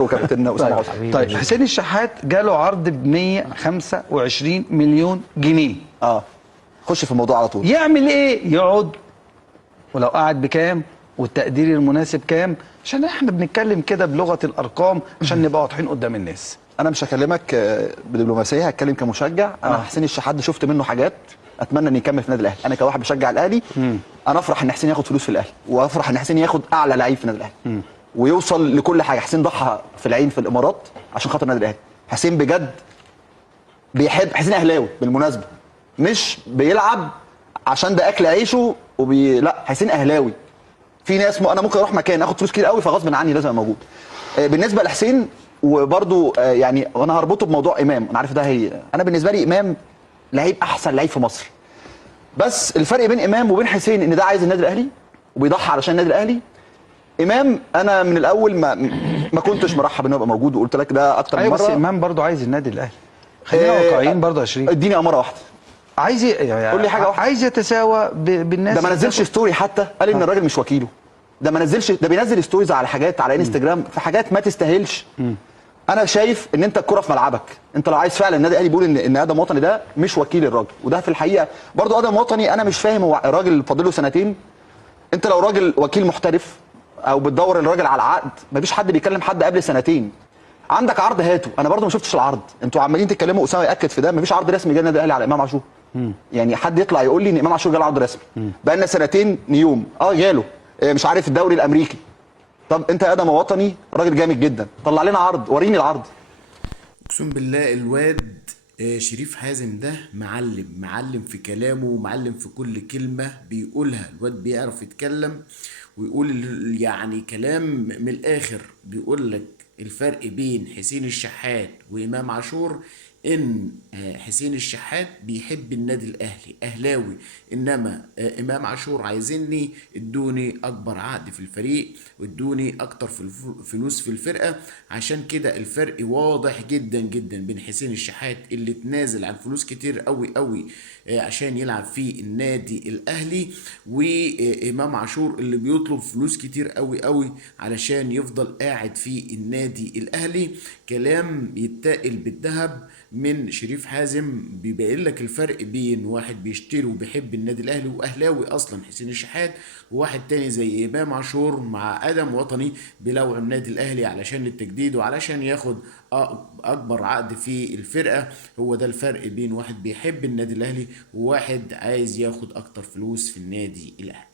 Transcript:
وكابتننا اسامه عصام. طيب حسين الشحات جاله عرض ب 125 مليون جنيه. خش في الموضوع على طول. يعمل ايه؟ يقعد، ولو قعد بكام والتقدير المناسب كام، عشان احنا بنتكلم كده بلغه الارقام عشان نبقى واضحين قدام الناس. انا مش هكلمك بدبلوماسيه، هتكلم كمشجع. انا حسين الشحات شفت منه حاجات اتمنى ان يكمل في النادي الاهلي. انا كواحد بشجع الاهلي انا افرح ان حسين ياخد فلوس في الاهلي، وافرح ان حسين ياخد اعلى لعيب في النادي الاهلي ويوصل لكل حاجه. حسين ضحى في العين في الامارات عشان خاطر النادي الاهلي. حسين بجد بيحب. حسين اهلاوي بالمناسبه، مش بيلعب عشان ده اكل عيشه لا، حسين اهلاوي. في ناس انا ممكن اروح مكان اخد فلوس كتير قوي فغصب عني لازم ابقى موجود. بالنسبه لحسين وبرده يعني انا هربطه بموضوع امام. انا عارف ده انا بالنسبه لي امام لعيب احسن لعيب في مصر، بس الفرق بين امام وبين حسين ان ده عايز النادي الاهلي وبيضحي علشان النادي الاهلي. امام انا من الاول ما كنتش مرحب انه يبقى موجود، وقلت لك ده اكتر من مره. بس امام برضه عايز النادي الاهلي. خلينا واقعيين برضه يا شريف. اديني اماره واحده. عايز يعني قول لي حاجه واحده. عايز يتساوى بالناس. ده ما نزلش ستوري حتى قال ان الراجل مش وكيله. ده ما نزلش، ده بينزل ستوريز على حاجات على انستجرام في حاجات ما تستاهلش. انا شايف ان انت الكره في ملعبك. انت لو عايز فعلا النادي الاهلي بيقول ان ادم وطني ده مش وكيل الراجل، وده في الحقيقه برضه ادم وطني. انا مش فاهم هو الراجل فاضل له سنتين. انت لو راجل وكيل محترف او بتدور الراجل على العقد، مفيش حد بيكلم حد قبل سنتين. عندك عرض هاته. انا برضه ما شفتش العرض. انتوا عمالين تتكلموا، اسامه ياكد في ده، مفيش عرض رسمي جه النادي الاهلي على امام عاشور. يعني حد يطلع يقول لي ان امام عاشور جاله عرض رسمي. بقى لنا سنتين نيوم جاله مش عارف الدوري الامريكي. طب انت يا ادم وطني راجل جامد جدا، طلع لنا عرض، وريني العرض. اقسم بالله الواد شريف حازم ده معلم في كلامه ومعلم في كل كلمة بيقولها. الواد بيعرف يتكلم ويقول يعني كلام من الآخر. بيقول لك الفرق بين حسين الشحات وإمام عاشور ان حسين الشحات بيحب النادي الاهلي، اهلاوي، انما امام عاشور عايزيني ادوني اكبر عقد في الفريق وادوني اكتر فلوس في الفرقه. عشان كده الفرق واضح جدا جدا بين حسين الشحات اللي تنازل عن فلوس كتير قوي قوي عشان يلعب في النادي الاهلي، وامام عاشور اللي بيطلب فلوس كتير قوي قوي علشان يفضل قاعد في النادي الاهلي. كلام يتقل بالذهب من شريف حازم بيبين لك الفرق بين واحد بيشتري وبيحب النادي الاهلي واهلاوي اصلا حسين الشحات، وواحد تاني زي امام عاشور مع ادم وطني بيلوع النادي الاهلي علشان التجديد وعلشان ياخد اكبر عقد في الفرقه. هو ده الفرق بين واحد بيحب النادي الاهلي وواحد عايز ياخد اكتر فلوس في النادي الاهلي.